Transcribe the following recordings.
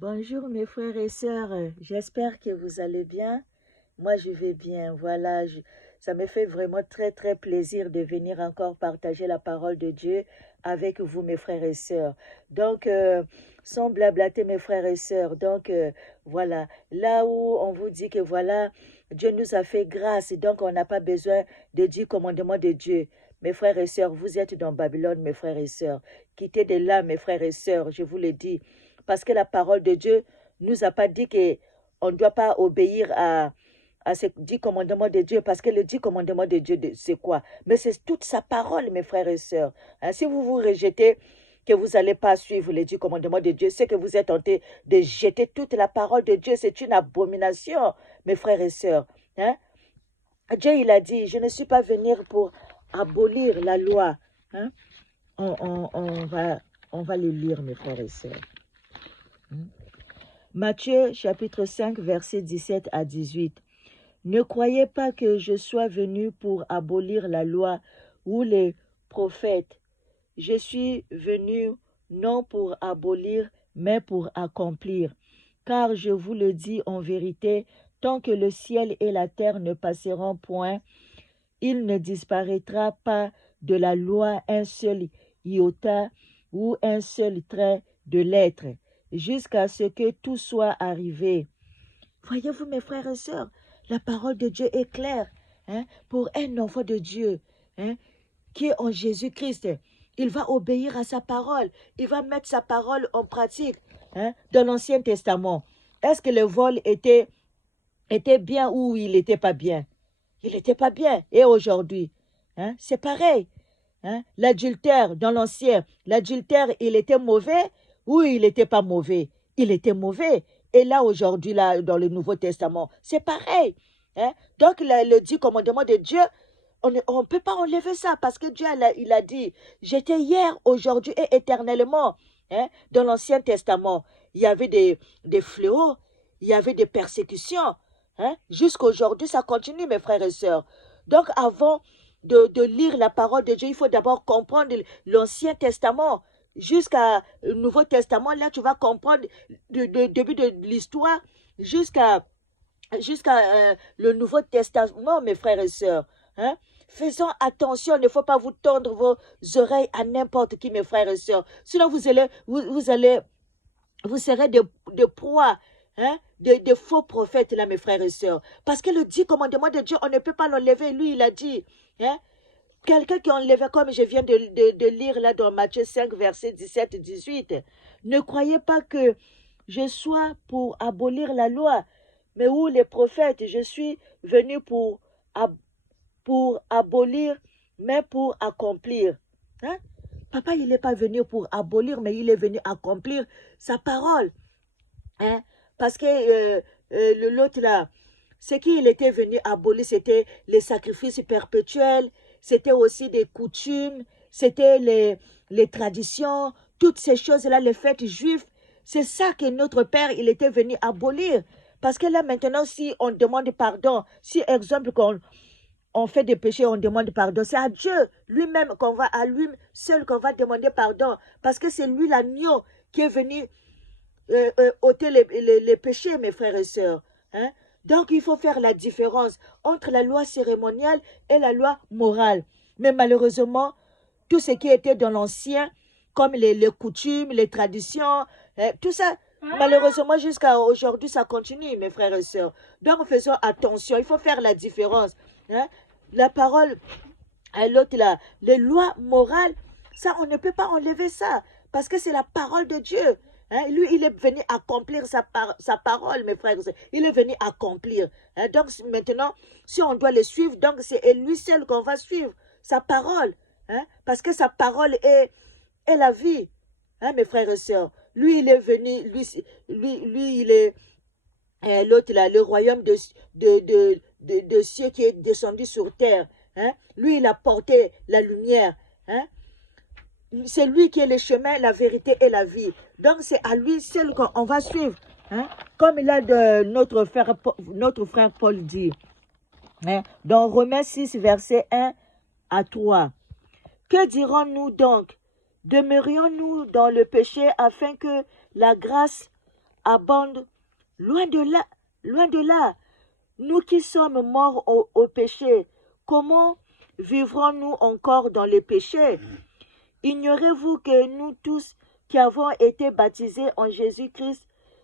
Bonjour mes frères et sœurs, j'espère que vous allez bien. Moi je vais bien, voilà, ça me fait vraiment très très plaisir de venir encore partager la parole de Dieu avec vous mes frères et sœurs. Donc, sans blablater mes frères et sœurs, voilà, là où on vous dit que voilà, Dieu nous a fait grâce, donc on n'a pas besoin de 10 commandements de Dieu. Mes frères et sœurs, vous êtes dans Babylone, mes frères et sœurs. Quittez de là, mes frères et sœurs, je vous le dis. Parce que la parole de Dieu nous a pas dit qu'on ne doit pas obéir à ces 10 commandements de Dieu, parce que les 10 commandements de Dieu, c'est quoi? Mais c'est toute sa parole, mes frères et sœurs. Hein, si vous vous rejetez, que vous n'allez pas suivre les 10 commandements de Dieu, c'est que vous êtes tenté de jeter toute la parole de Dieu. C'est une abomination, mes frères et sœurs. Hein? Dieu, il a dit, je ne suis pas venu pour abolir la loi. Hein? On, on, on va, on va le lire, mes frères et sœurs. Matthieu chapitre 5, versets 17 à 18. Ne croyez pas que je sois venu pour abolir la loi ou les prophètes. Je suis venu non pour abolir, mais pour accomplir. Car je vous le dis en vérité, tant que le ciel et la terre ne passeront point, il ne disparaîtra pas de la loi un seul iota ou un seul trait de lettre, jusqu'à ce que tout soit arrivé. Voyez-vous, mes frères et sœurs, la parole de Dieu est claire, hein, pour un enfant de Dieu, hein, qui est en Jésus-Christ. Il va obéir à sa parole. Il va mettre sa parole en pratique. Hein, dans l'Ancien Testament, est-ce que le vol était bien ou il n'était pas bien? Il n'était pas bien. Et aujourd'hui, hein, c'est pareil. Hein, l'adultère dans l'Ancien, l'adultère, il était mauvais ou il n'était pas mauvais? Il était mauvais. Et là, aujourd'hui, là, dans le Nouveau Testament, c'est pareil. Hein? Donc, le 10 commandements de Dieu, on ne peut pas enlever ça parce que Dieu, il a dit, j'étais hier, aujourd'hui et éternellement. Hein? Dans l'Ancien Testament, il y avait des fléaux, il y avait des persécutions. Hein? Jusqu'à aujourd'hui, ça continue, mes frères et sœurs. Donc, avant de lire la parole de Dieu, il faut d'abord comprendre l'Ancien Testament. Jusqu'à le Nouveau Testament, là, tu vas comprendre du début de l'histoire jusqu'à le Nouveau Testament, mes frères et sœurs. Hein? Faisons attention, il ne faut pas vous tendre vos oreilles à n'importe qui, mes frères et sœurs. Sinon, vous serez de proie, hein, de faux prophètes, là, mes frères et sœurs. Parce que le 10 commandements de Dieu, on ne peut pas l'enlever. Lui, il a dit, hein, quelqu'un qui enlevait, comme je viens de lire là dans Matthieu 5, versets 17-18. Ne croyez pas que je sois pour abolir la loi, mais où les prophètes, je suis venu pour abolir, mais pour accomplir. Hein? Papa, il n'est pas venu pour abolir, mais il est venu accomplir sa parole. Hein? Parce que l'autre là, ce qu'il était venu abolir, c'était les sacrifices perpétuels, c'était aussi des coutumes, c'était les traditions, toutes ces choses-là, les fêtes juives. C'est ça que notre Père, il était venu abolir. Parce que là, maintenant, si on demande pardon, si, exemple, on fait des péchés, on demande pardon, c'est à Dieu lui-même à lui seul qu'on va demander pardon. Parce que c'est lui l'agneau qui est venu ôter les péchés, mes frères et sœurs. Hein? Donc, il faut faire la différence entre la loi cérémoniale et la loi morale. Mais malheureusement, tout ce qui était dans l'ancien, comme les coutumes, les traditions, tout ça, malheureusement, jusqu'à aujourd'hui, ça continue, mes frères et sœurs. Donc, faisons attention, il faut faire la différence. Hein? La parole, l'autre là, les lois morales, ça, on ne peut pas enlever ça, parce que c'est la parole de Dieu. Hein, lui, il est venu accomplir sa parole, mes frères. Il est venu accomplir. Hein, donc maintenant, si on doit le suivre, donc c'est lui seul qu'on va suivre, sa parole. Hein, parce que sa parole est la vie. Hein, mes frères et sœurs. Lui, il est venu, lui il est l'autre là, le royaume de cieux qui est descendu sur terre. Hein, lui, il a porté la lumière. Hein, c'est lui qui est le chemin, la vérité et la vie. Donc c'est à lui seul qu'on va suivre. Hein? Comme il a de notre frère Paul dit. Hein? Dans Romains 6, verset 1 à 3. Que dirons-nous donc? Demeurions-nous dans le péché afin que la grâce abonde. Loin de là, loin de là. Nous qui sommes morts au péché, comment vivrons-nous encore dans le péché? Ignorez-vous que nous tous qui avons été baptisés en Jésus-Christ,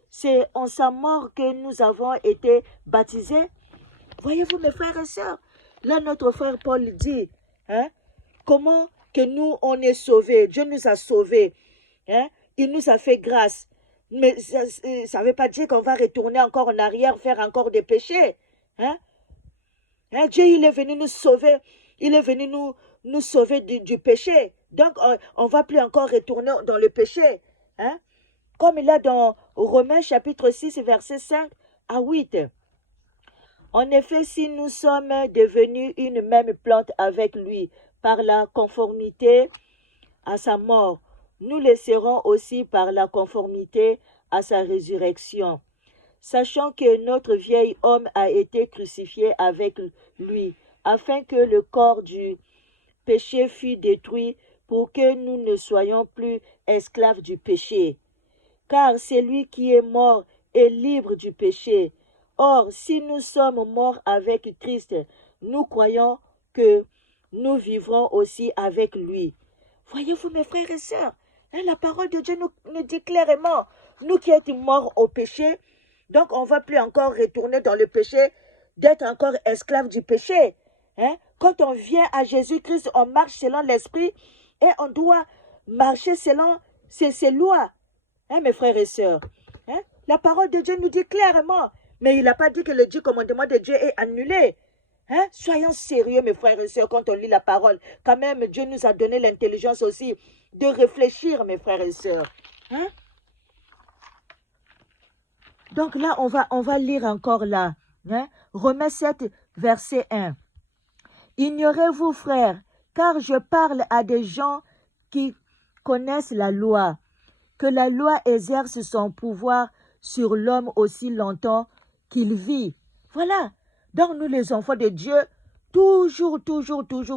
c'est en sa mort que nous avons été baptisés? Voyez-vous, mes frères et sœurs, là notre frère Paul dit, comment que nous on est sauvés, Dieu nous a sauvés, il nous a fait grâce. Mais ça ne veut pas dire qu'on va retourner encore en arrière, faire encore des péchés. Dieu, il est venu nous sauver. Il est venu nous sauver du péché. Donc, on ne va plus encore retourner dans le péché. Comme il est dans Romains chapitre 6, versets 5 à 8. En effet, si nous sommes devenus une même plante avec lui par la conformité à sa mort, nous le serons aussi par la conformité à sa résurrection, sachant que notre vieil homme a été crucifié avec lui, afin que le corps du péché fût détruit pour que nous ne soyons plus esclaves du péché. Car celui qui est mort est libre du péché. Or, si nous sommes morts avec Christ, nous croyons que nous vivrons aussi avec lui. Voyez-vous, mes frères et sœurs, la parole de Dieu nous dit clairement, nous qui sommes morts au péché, donc on ne va plus encore retourner dans le péché, d'être encore esclaves du péché. Quand on vient à Jésus-Christ, on marche selon l'esprit et on doit marcher selon ses lois. Mes frères et sœurs, la parole de Dieu nous dit clairement, mais il n'a pas dit que le 10 commandements de Dieu est annulé. Soyons sérieux, mes frères et sœurs, quand on lit la parole. Quand même, Dieu nous a donné l'intelligence aussi de réfléchir, mes frères et sœurs. Donc là, on va lire encore là. Romains 7, verset 1. Ignorez-vous, frères, car je parle à des gens qui connaissent la loi, que la loi exerce son pouvoir sur l'homme aussi longtemps qu'il vit. Voilà. Donc nous, les enfants de Dieu, toujours,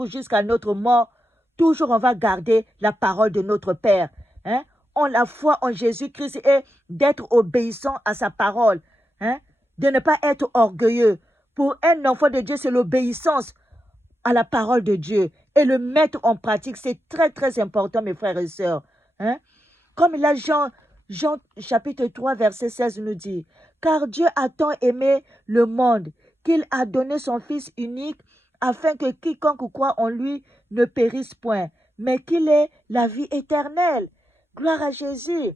jusqu'à notre mort, toujours on va garder la parole de notre Père. On la foi en Jésus-Christ et d'être obéissant à sa parole. De ne pas être orgueilleux. Pour un enfant de Dieu, c'est l'obéissance à la parole de Dieu. Et le mettre en pratique, c'est très, très important, mes frères et sœurs. Comme là, Jean chapitre 3, verset 16 nous dit, « Car Dieu a tant aimé le monde qu'il a donné son Fils unique afin que quiconque croit en lui ne périsse point, mais qu'il ait la vie éternelle. » Gloire à Jésus.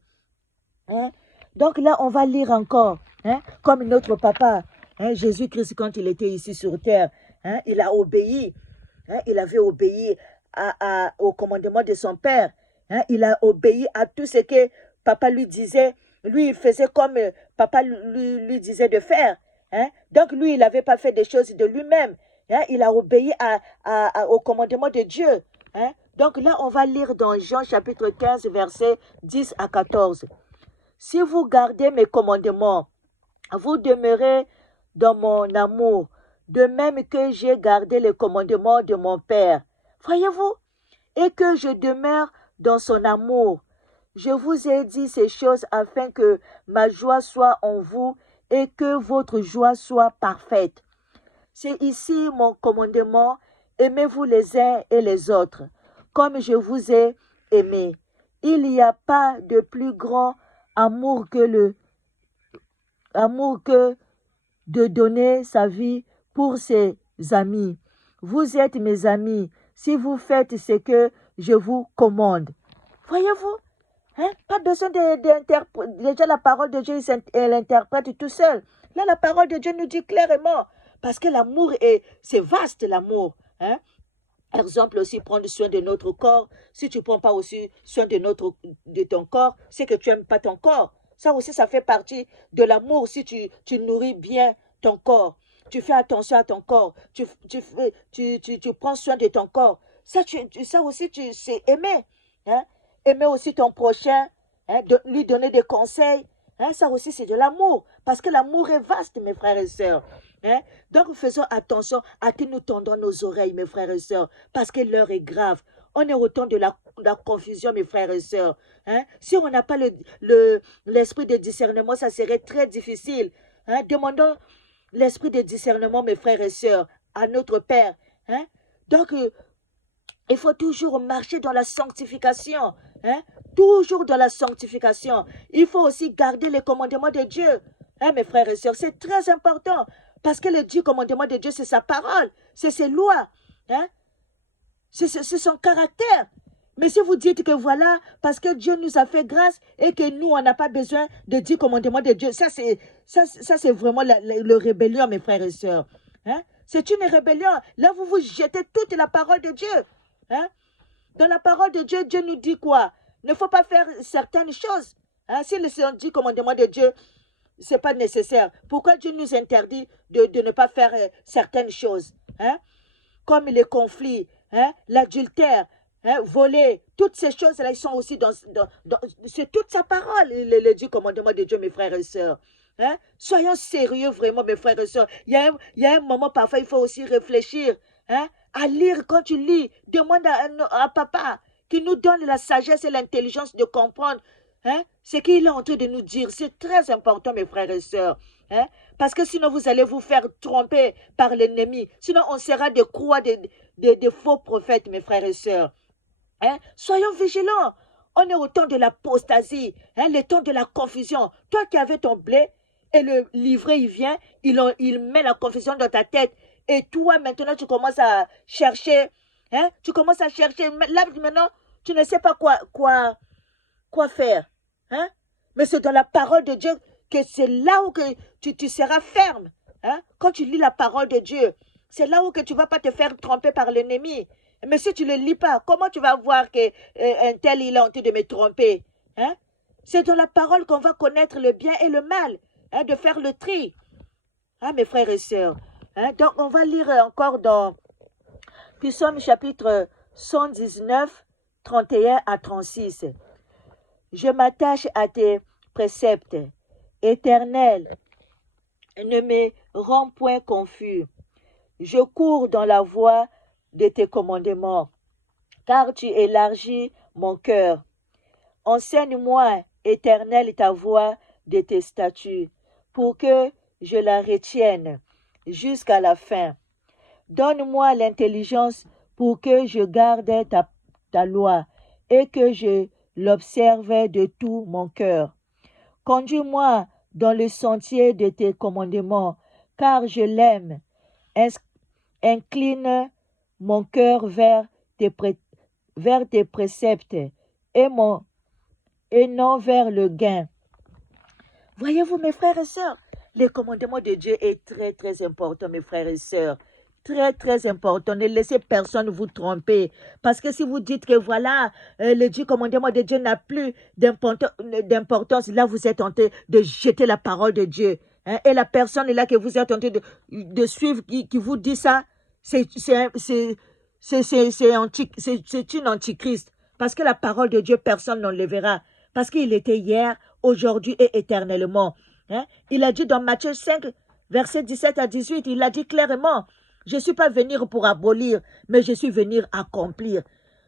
Donc là, on va lire encore, comme notre papa, Jésus-Christ, quand il était ici sur terre, il a obéi, il avait obéi au commandement de son Père. Il a obéi à tout ce que papa lui disait. Lui, il faisait comme papa lui disait de faire. Donc, lui, il n'avait pas fait des choses de lui-même. Il a obéi au commandement de Dieu. Donc là, on va lire dans Jean chapitre 15, versets 10 à 14. « Si vous gardez mes commandements, vous demeurez dans mon amour, de même que j'ai gardé les commandements de mon Père. Voyez-vous? Et que je demeure dans son amour. Je vous ai dit ces choses afin que ma joie soit en vous et que votre joie soit parfaite. C'est ici mon commandement, aimez-vous les uns et les autres, comme je vous ai aimé. Il n'y a pas de plus grand amour que de donner sa vie pour ses amis. Vous êtes mes amis si vous faites ce que je vous commande. » Voyez-vous? Pas besoin d'interpréter. Déjà, la parole de Dieu, elle interprète tout seul. Là, la parole de Dieu nous dit clairement. Parce que l'amour, c'est vaste, l'amour. Exemple aussi, prendre soin de notre corps. Si tu ne prends pas aussi soin de ton corps, c'est que tu n'aimes pas ton corps. Ça aussi, ça fait partie de l'amour. Si tu nourris bien ton corps, tu fais attention à ton corps, tu prends soin de ton corps. Ça aussi, c'est aimer. Aimer aussi ton prochain, lui donner des conseils. Ça aussi, c'est de l'amour. Parce que l'amour est vaste, mes frères et sœurs. Donc, faisons attention à qui nous tendons nos oreilles, mes frères et sœurs. Parce que l'heure est grave. On est au temps de la confusion, mes frères et sœurs. Hein? Si on n'a pas l'esprit de discernement, ça serait très difficile. Hein? Demandons l'esprit de discernement, mes frères et sœurs, à notre Père. Hein? Donc, il faut toujours marcher dans la sanctification. Hein? Toujours dans la sanctification. Il faut aussi garder les commandements de Dieu. Hein, mes frères et sœurs, c'est très important. Parce que le Dieu commandement de Dieu, c'est sa parole. C'est ses lois. Hein? C'est son caractère. Mais si vous dites que voilà, parce que Dieu nous a fait grâce et que nous, on n'a pas besoin de 10 commandements de Dieu, ça c'est vraiment le rébellion, mes frères et sœurs. Hein? C'est une rébellion. Là, vous vous jetez toute la parole de Dieu. Hein? Dans la parole de Dieu, Dieu nous dit quoi? Il ne faut pas faire certaines choses. Hein? Si les 10 commandements de Dieu, ce n'est pas nécessaire. Pourquoi Dieu nous interdit de ne pas faire certaines choses? Hein? Comme les conflits, hein? L'adultère, hein? Voler, toutes ces choses-là, ils sont aussi c'est toute sa parole, le Dieu commandement de Dieu, mes frères et sœurs. Hein? Soyons sérieux vraiment, mes frères et sœurs. Il y a un moment, parfois, il faut aussi réfléchir. Hein? À lire, quand tu lis, demande à papa qui nous donne la sagesse et l'intelligence de comprendre. Hein? Ce qu'il est en train de nous dire, c'est très important, mes frères et sœurs. Hein? Parce que sinon, vous allez vous faire tromper par l'ennemi. Sinon, on sera des croix, des faux prophètes, mes frères et sœurs. Hein? Soyons vigilants. On est au temps de l'apostasie, hein? Le temps de la confusion. Toi qui avais ton blé, et le livret, il vient, il met la confusion dans ta tête. Et toi, maintenant, tu commences à chercher. Hein? Tu commences à chercher. Là, maintenant, tu ne sais pas quoi faire. Hein? Mais c'est dans la parole de Dieu que c'est là où que tu seras ferme. Hein? Quand tu lis la parole de Dieu, c'est là où que tu ne vas pas te faire tromper par l'ennemi. Mais si tu ne le lis pas, comment tu vas voir qu'un tel, il est en train de me tromper? Hein? C'est dans la parole qu'on va connaître le bien et le mal, hein, de faire le tri. Hein, mes frères et sœurs. Hein? Donc, on va lire encore dans Psaume chapitre 119, 31 à 36. Je m'attache à tes préceptes. Éternel, ne me rends point confus. Je cours dans la voie de tes commandements, car tu élargis mon cœur. Enseigne-moi, Éternel, ta voie de tes statuts, pour que je la retienne jusqu'à la fin. Donne-moi l'intelligence pour que je garde ta loi et que je l'observe de tout mon cœur. Conduis-moi dans le sentier de tes commandements, car je l'aime. Incline mon cœur vers tes préceptes et non vers le gain. Voyez-vous, mes frères et sœurs, le commandement de Dieu est très, très important, mes frères et sœurs. Très, très important. Ne laissez personne vous tromper. Parce que si vous dites que voilà, le Dieu commandement de Dieu n'a plus d'importance, là, vous êtes en train de jeter la parole de Dieu. Hein? Et la personne là que vous êtes en train de suivre, qui vous dit ça, c'est une antichrist. Parce que la parole de Dieu, personne n'enlèvera. Parce qu'il était hier, aujourd'hui et éternellement. Hein? Il a dit dans Matthieu 5, versets 17 à 18, il a dit clairement, je ne suis pas venu pour abolir, mais je suis venu accomplir.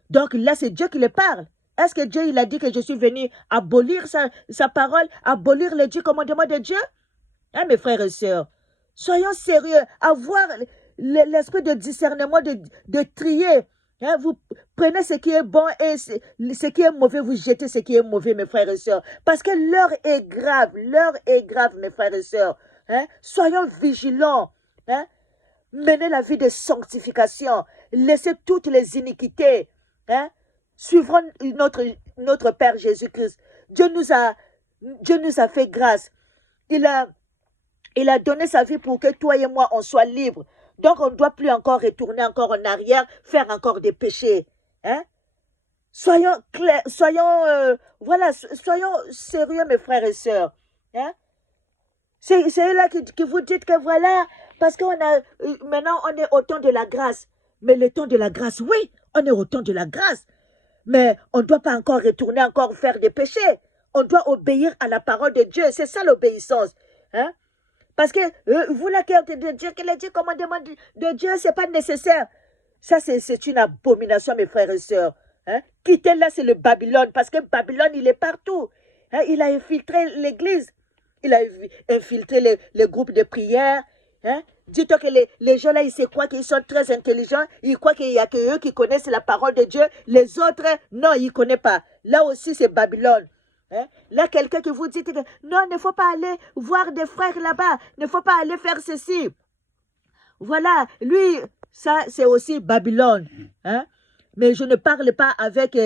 Donc là, c'est Dieu qui le parle. Est-ce que Dieu, il a dit que je suis venu abolir sa parole, abolir le Dieu commandement de Dieu? Hein, mes frères et sœurs, soyons sérieux, avoir l'esprit de discernement, de trier. Hein, vous prenez ce qui est bon et ce qui est mauvais, vous jetez ce qui est mauvais, mes frères et sœurs. Parce que l'heure est grave, mes frères et sœurs. Hein? Soyons vigilants. Hein? Menez la vie de sanctification. Laissez toutes les iniquités. Hein? Suivrons notre Père Jésus-Christ. Dieu nous a fait grâce. Il a donné sa vie pour que toi et moi, on soit libres. Donc, on ne doit plus encore retourner encore en arrière, faire encore des péchés. Hein? Soyons clairs, soyons sérieux, mes frères et sœurs. Hein? C'est là que vous dites que voilà, parce qu'on a maintenant on est au temps de la grâce. Mais le temps de la grâce, oui, on est au temps de la grâce. Mais on ne doit pas encore retourner, encore faire des péchés. On doit obéir à la parole de Dieu. C'est ça l'obéissance. Hein? Parce que vous la carte de Dieu, que le Dieu commandement de Dieu, ce n'est pas nécessaire. Ça, c'est une abomination, mes frères et sœurs. Hein? Quitter là, c'est le Babylone, parce que Babylone, il est partout. Hein? Il a infiltré l'église. Il a infiltré les groupes de prière. Hein? Dis-toi que les gens là, ils se croient qu'ils sont très intelligents. Ils croient qu'il n'y a que eux qui connaissent la parole de Dieu. Les autres, non, ils ne connaissent pas. Là aussi, c'est Babylone. Hein? Là, quelqu'un qui vous dit que non, il ne faut pas aller voir des frères là-bas. Il ne faut pas aller faire ceci. Voilà, lui, ça, c'est aussi Babylone. Hein? Mais je ne parle pas avec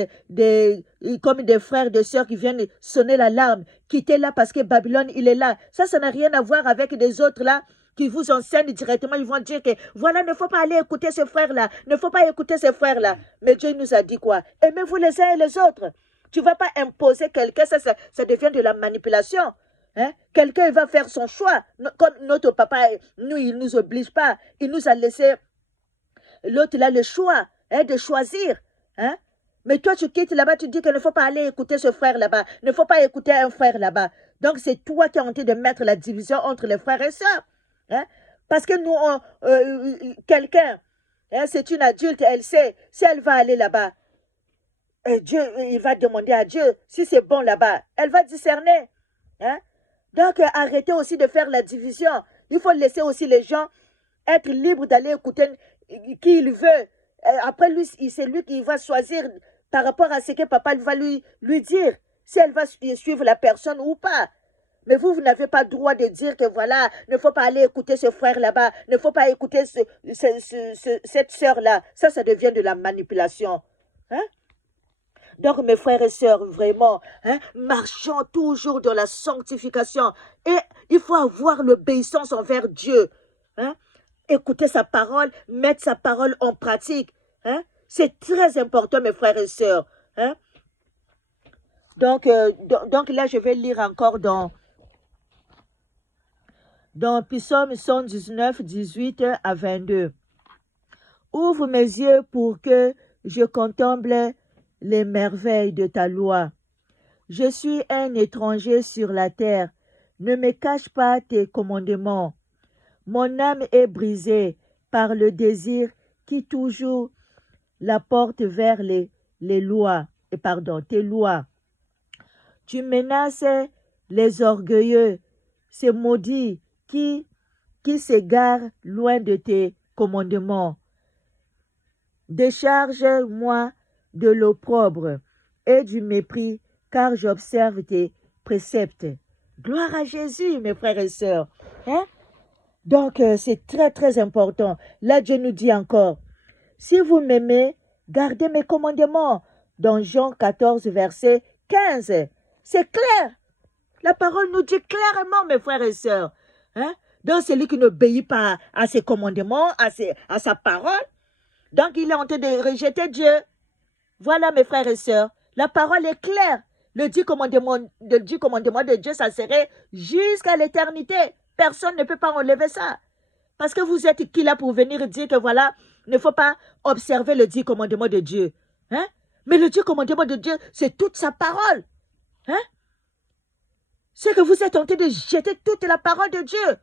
comme des frères, des sœurs qui viennent sonner l'alarme. Quittez là parce que Babylone, il est là. Ça n'a rien à voir avec des autres là qui vous enseignent directement. Ils vont dire que voilà, il ne faut pas aller écouter ces frères-là. Il ne faut pas écouter ces frères-là. Mais Dieu nous a dit quoi? Aimez-vous les uns et les autres. Tu ne vas pas imposer quelqu'un, ça devient de la manipulation. Hein? Quelqu'un va faire son choix. Comme notre papa, nous, il ne nous oblige pas. Il nous a laissé, l'autre là, le choix. Hein, de choisir. Hein? Mais toi, tu quittes là-bas, tu dis qu'il ne faut pas aller écouter ce frère là-bas. Il ne faut pas écouter un frère là-bas. Donc, c'est toi qui as tenté de mettre la division entre les frères et sœurs. Hein? Parce que nous, quelqu'un, hein, c'est une adulte, elle sait, si elle va aller là-bas, Dieu, il va demander à Dieu si c'est bon là-bas. Elle va discerner. Hein? Donc, arrêtez aussi de faire la division. Il faut laisser aussi les gens être libres d'aller écouter qui il veut. Après, lui, c'est lui qui va choisir par rapport à ce que papa va lui dire, si elle va suivre la personne ou pas. Mais vous n'avez pas le droit de dire que voilà, il ne faut pas aller écouter ce frère là-bas, il ne faut pas écouter cette sœur-là. Ça devient de la manipulation. Hein? Donc, mes frères et sœurs, vraiment, hein, marchons toujours dans la sanctification. Et il faut avoir l'obéissance envers Dieu. Hein? Écouter sa parole, mettre sa parole en pratique. Hein? C'est très important, mes frères et sœurs. Hein? Donc là, je vais lire encore dans Psaume 119, 18 à 22. Ouvre mes yeux pour que je contemple les merveilles de ta loi. Je suis un étranger sur la terre. Ne me cache pas tes commandements. Mon âme est brisée par le désir qui toujours la porte vers tes lois. Tu menaces les orgueilleux, ces maudits qui s'égarent loin de tes commandements. Décharge-moi de l'opprobre et du mépris, car j'observe tes préceptes. Gloire à Jésus, mes frères et sœurs. Hein? Donc, c'est très, très important. Là, Dieu nous dit encore, si vous m'aimez, gardez mes commandements. Dans Jean 14, verset 15. C'est clair. La parole nous dit clairement, mes frères et sœurs. Hein? Donc, celui qui n'obéit pas à ses commandements, à sa parole, donc il est en train de rejeter Dieu. Voilà, mes frères et sœurs. La parole est claire. Le 10 commandements de Dieu, ça serait jusqu'à l'éternité. Personne ne peut pas enlever ça. Parce que vous êtes qui là pour venir dire que voilà, il ne faut pas observer le 10 commandements de Dieu. Hein? Mais le 10 commandements de Dieu, c'est toute sa parole. Hein? C'est que vous êtes tenté de jeter toute la parole de Dieu.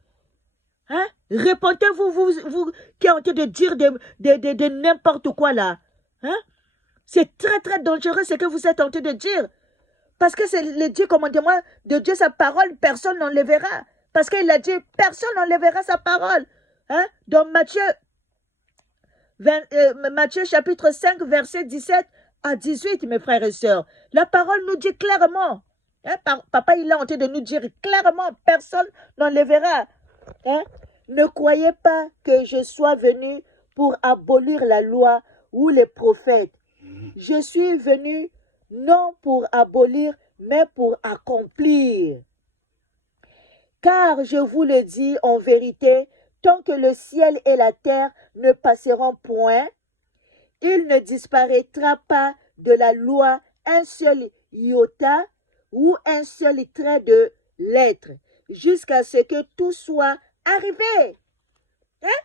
Hein? Répondez-vous, vous qui êtes en train de dire de n'importe quoi là. Hein? C'est très très dangereux ce que vous êtes tenté de dire. Parce que c'est le 10 commandements de Dieu, sa parole, personne n'enlèvera. Parce qu'il a dit, personne n'enlèvera sa parole. Hein? Dans Matthieu chapitre 5, verset 17 à 18, mes frères et sœurs. La parole nous dit clairement. Hein? Papa, il est en train de nous dire clairement, personne n'enlèvera. Hein? Ne croyez pas que je sois venu pour abolir la loi ou les prophètes. Je suis venu non pour abolir, mais pour accomplir. Car je vous le dis en vérité, tant que le ciel et la terre ne passeront point, il ne disparaîtra pas de la loi un seul iota ou un seul trait de lettre, jusqu'à ce que tout soit arrivé. Hein?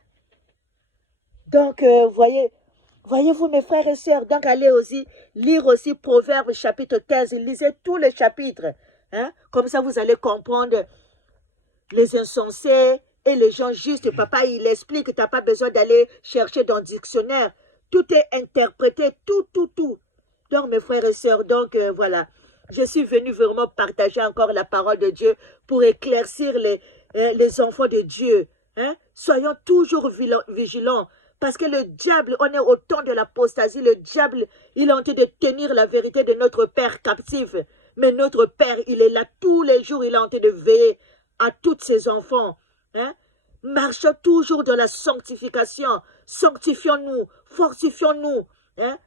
Donc, voyez-vous mes frères et sœurs, donc allez aussi lire aussi Proverbes chapitre 15, lisez tous les chapitres. Hein? Comme ça, vous allez comprendre les insensés et les gens justes. Papa, il explique que tu n'as pas besoin d'aller chercher dans le dictionnaire. Tout est interprété, tout. Donc, mes frères et sœurs, donc voilà. Je suis venu vraiment partager encore la parole de Dieu pour éclaircir les enfants de Dieu. Hein? Soyons toujours vigilants. Parce que le diable, on est au temps de l'apostasie, le diable, il est en train de tenir la vérité de notre Père captif. Mais notre Père, il est là tous les jours, il est en train de veiller à tous ses enfants. Hein? Marchons toujours dans la sanctification. Sanctifions-nous, fortifions-nous. Hein?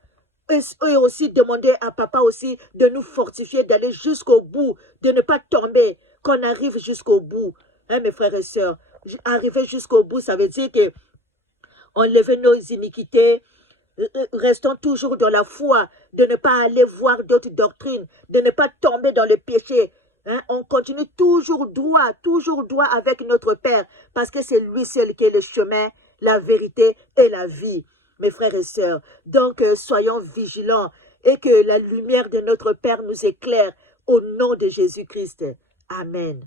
Et aussi demander à papa aussi de nous fortifier, d'aller jusqu'au bout, de ne pas tomber, qu'on arrive jusqu'au bout. Hein, mes frères et sœurs, arriver jusqu'au bout, ça veut dire que enlever nos iniquités, restons toujours dans la foi, de ne pas aller voir d'autres doctrines, de ne pas tomber dans le péché. Hein? On continue toujours droit avec notre Père, parce que c'est lui seul qui est le chemin, la vérité et la vie, mes frères et sœurs. Donc, soyons vigilants et que la lumière de notre Père nous éclaire au nom de Jésus-Christ. Amen.